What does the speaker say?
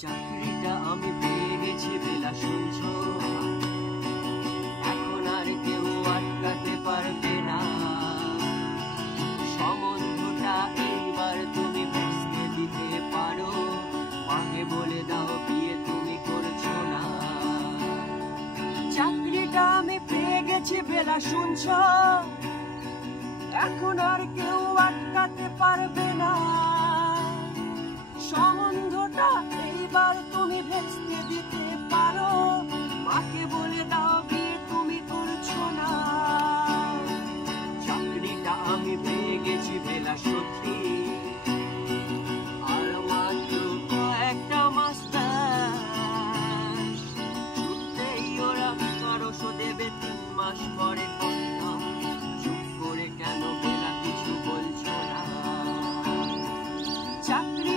চাকরিটা আমি পেয়ে গেছি বেলা শুনছ, এখন আর কেউ আটকাতে পারবে না। সম্বন্ধটা এইবার তুমি ভেস্তে দিতে পারো, মাকে বলে দাও বিয়ে তুমি করছো না। চাকরিটা আমি পেয়ে গেছি বেলা শুনছ, এখন আর কেউ আটকাতে পারবে না। সম্বন্ধটা এইবার তুমি ভেস্তে দিতে পারো, মাকে বলে দাও বিয়ে তুমি করছো না। চাকরিটা আমি পেয়ে গেছি বেলা সত্যি, আর মাত্র কয়েকটা মাস ছুটতেই ওরা 1200 দেবে 3 মাস পরে। চুপ করে কেন বেলা কিছু বলছো না? চাকরি